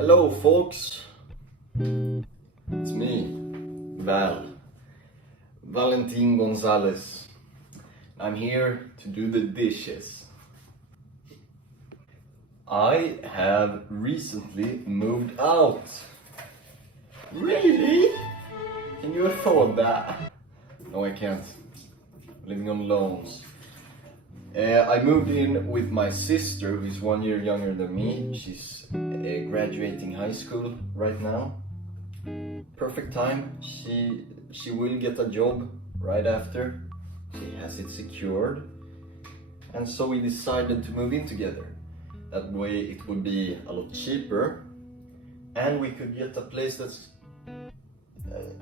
Hello folks, it's me, Valentin Gonzalez. I'm here to do the dishes. I have recently moved out. Really? Can you afford that? No, I can't. Living on loans. I moved in with my sister, who's 1 year younger than me. She's graduating high school right now. Perfect time. She will get a job right after. She has it secured. And so we decided to move in together. That way it would be a lot cheaper. And we could get a place that's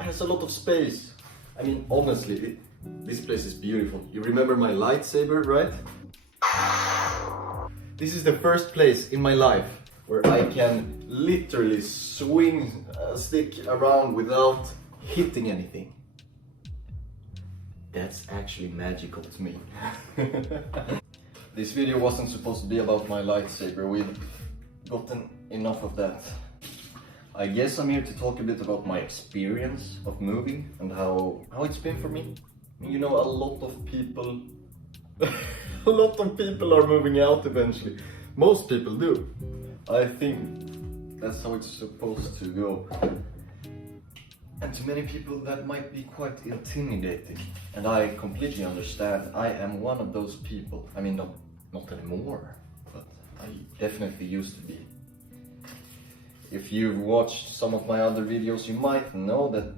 has a lot of space. I mean, honestly, this place is beautiful. You remember my lightsaber, right? This is the first place in my life where I can literally swing a stick around without hitting anything. That's actually magical to me. This video wasn't supposed to be about my lightsaber. We've gotten enough of that. I guess I'm here to talk a bit about my experience of moving and how it's been for me. You know, a lot of people are moving out eventually. Most people do. I think that's how it's supposed to go. And to many people that might be quite intimidating. And I completely understand. I am one of those people. I mean, not anymore, but I definitely used to be. If you've watched some of my other videos, you might know that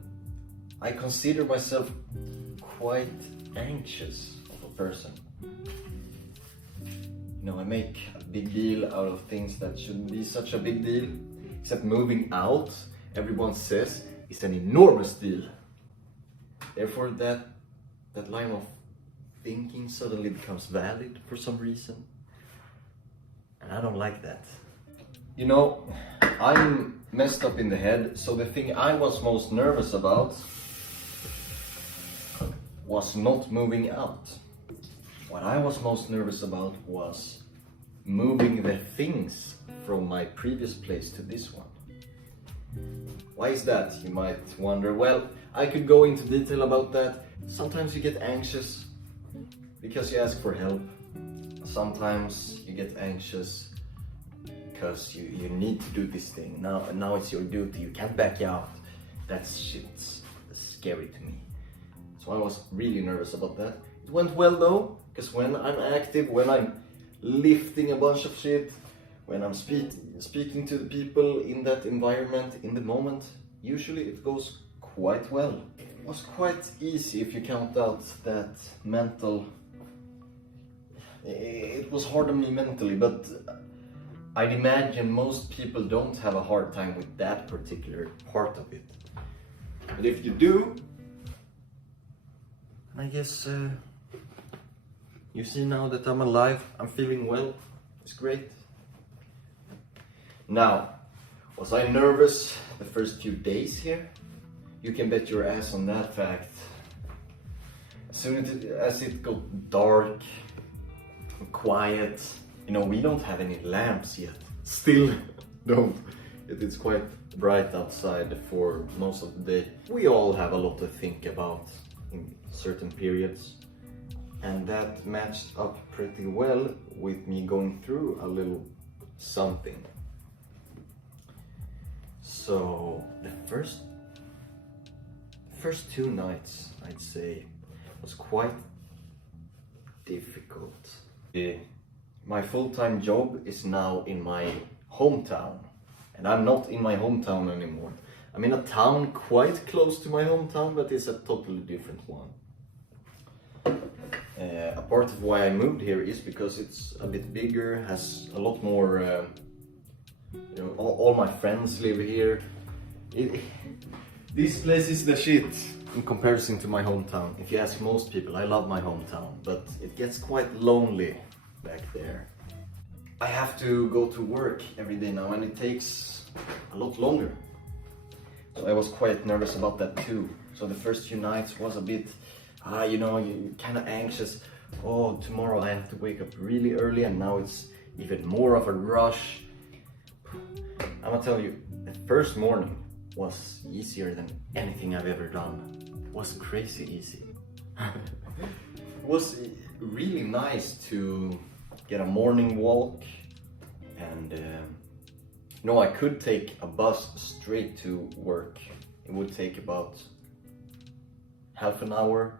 I consider myself quite anxious of a person. You know, I make a big deal out of things that shouldn't be such a big deal. Except moving out, everyone says, is an enormous deal. Therefore, that line of thinking suddenly becomes valid for some reason. And I don't like that. You know, I'm messed up in the head, so the thing I was most nervous about was not moving out. What I was most nervous about was moving the things from my previous place to this one. Why is that? You might wonder. Well, I could go into detail about that. Sometimes you get anxious because you ask for help. Sometimes you get anxious because you need to do this thing. Now it's your duty. You can't back out. That shit's scary to me. So I was really nervous about that. It went well though, because when I'm active, when I'm lifting a bunch of shit, when I'm speaking to the people in that environment, in the moment, usually it goes quite well. It was quite easy if you count out that mental... It was hard on me mentally, but I'd imagine most people don't have a hard time with that particular part of it. But if you do, I guess you see now that I'm alive, I'm feeling well, it's great. Now, was I nervous the first few days here? You can bet your ass on that fact. As soon as it got dark, quiet, you know, we don't have any lamps yet. Still don't. It's quite bright outside for most of the day. We all have a lot to think about in certain periods. And that matched up pretty well with me going through a little something. So the first 2 nights, I'd say, was quite difficult. My full-time job is now in my hometown, and I'm not in my hometown anymore. I'm in a town quite close to my hometown, but it's a totally different one. A part of why I moved here is because it's a bit bigger, has a lot more, you know, all my friends live here. This place is the shit in comparison to my hometown. If you ask most people, I love my hometown, but it gets quite lonely back there. I have to go to work every day now, and it takes a lot longer. So I was quite nervous about that too. So the first few nights was a bit, you know, you're kind of anxious. Oh, tomorrow I have to wake up really early, and now it's even more of a rush. I'm gonna tell you, the first morning was easier than anything I've ever done. It was crazy easy. It was really nice to get a morning walk, and I could take a bus straight to work. It would take about half an hour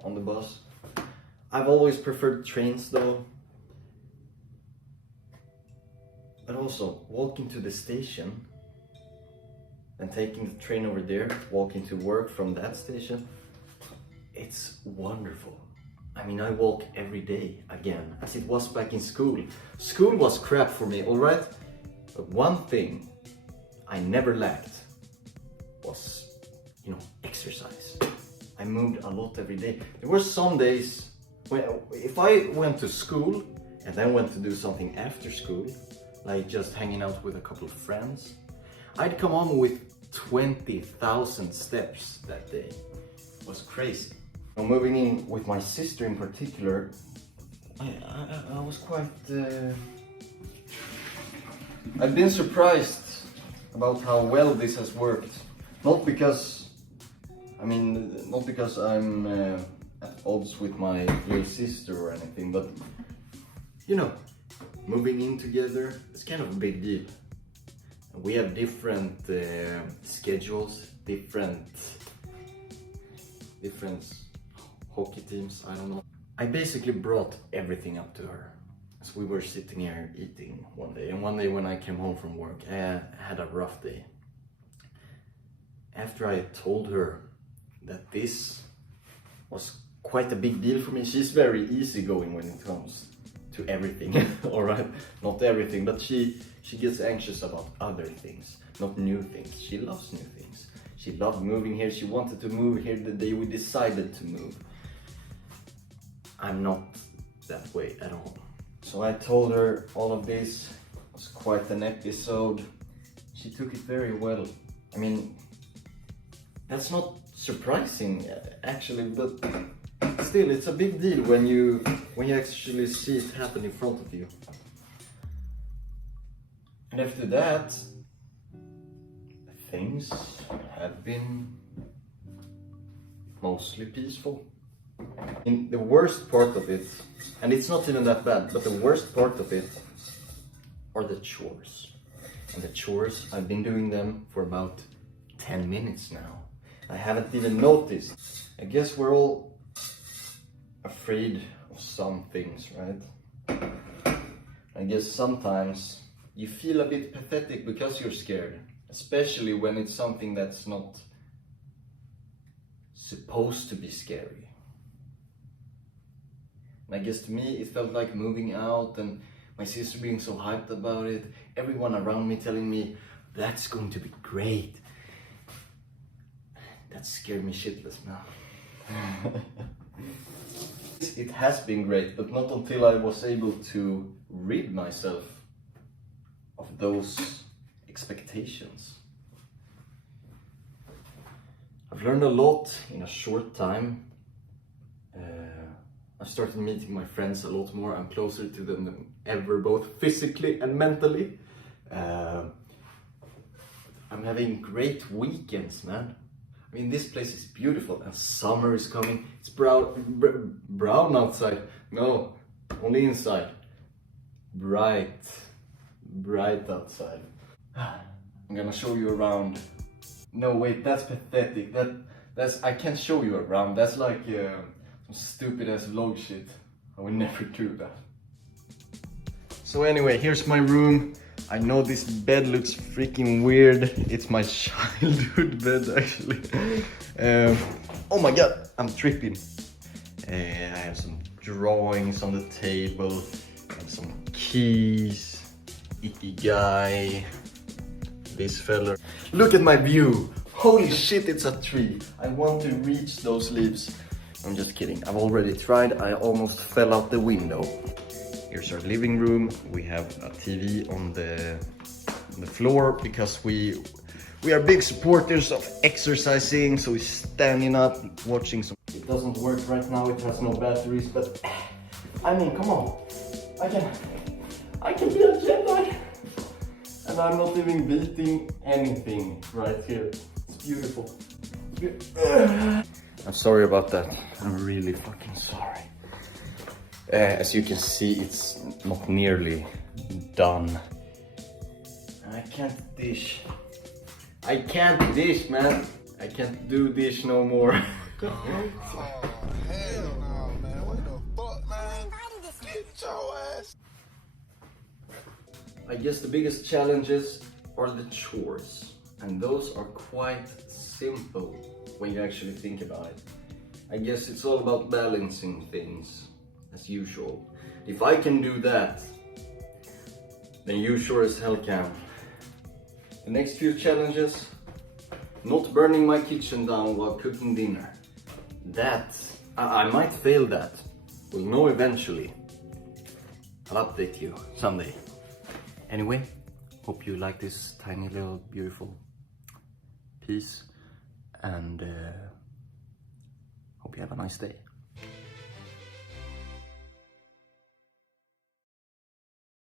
on the bus. I've always preferred trains though. But also, walking to the station and taking the train over there, walking to work from that station, it's wonderful. I mean, I walk every day again, as it was back in school. School was crap for me, alright? But one thing I never lacked was, exercise. I moved a lot every day. There were some days when, if I went to school and then went to do something after school, like just hanging out with a couple of friends, I'd come home with 20,000 steps that day. It was crazy. Now, moving in with my sister in particular, I was quite... I've been surprised about how well this has worked. Not because I'm at odds with my little sister or anything, but moving in together, it's kind of a big deal. We have different schedules, different hockey teams, I don't know. I basically brought everything up to her. As we were sitting here eating one day, and one day when I came home from work, I had a rough day. After I told her that this was quite a big deal for me, she's very easygoing when it comes to everything, alright? Not everything, but she gets anxious about other things, not new things. She loves new things. She loved moving here. She wanted to move here the day we decided to move. I'm not that way at all. So I told her all of this. It was quite an episode. She took it very well. I mean, that's not surprising actually, but still, it's a big deal when you actually see it happen in front of you. And after that, things have been mostly peaceful. In the worst part of it, and it's not even that bad, but the worst part of it are the chores. And the chores, I've been doing them for about 10 minutes now. I haven't even noticed. I guess we're all afraid of some things, right? I guess sometimes you feel a bit pathetic because you're scared, especially when it's something that's not supposed to be scary. And I guess to me it felt like moving out and my sister being so hyped about it, everyone around me telling me that's going to be great. That scared me shitless, man. It has been great, but not until I was able to rid myself of those expectations. I've learned a lot in a short time. I've started meeting my friends a lot more. I'm closer to them than ever, both physically and mentally. I'm having great weekends, man. I mean, this place is beautiful and summer is coming. It's brown outside. No, only inside. Bright outside. I'm gonna show you around. No, wait, that's pathetic. That's I can't show you around. That's like some stupid ass vlog shit. I would never do that. So anyway, here's my room. I know this bed looks freaking weird. It's my childhood bed actually. Oh my god, I'm tripping. I have some drawings on the table, and some keys, Ikigai, this fella. Look at my view. Holy shit, it's a tree. I want to reach those leaves. I'm just kidding. I've already tried. I almost fell out the window. Here's our living room. We have a TV on the floor because we are big supporters of exercising, so we're standing up, watching some. It doesn't work right now, it has no batteries, but I mean, come on. I can be a Jedi. And I'm not even beating anything right here. It's beautiful. I'm sorry about that. I'm really fucking sorry. As you can see, it's not nearly done. I can't dish. I can't dish, man. I can't do dish no more. Oh, hell no, man. What the fuck, man? Get your ass. I guess the biggest challenges are the chores. And those are quite simple when you actually think about it. I guess it's all about balancing things, as usual. If I can do that, then you sure as hell can. The next few challenges: not burning my kitchen down while cooking dinner. That, I might fail that. We'll know eventually. I'll update you someday. Anyway, hope you like this tiny little beautiful piece, and hope you have a nice day.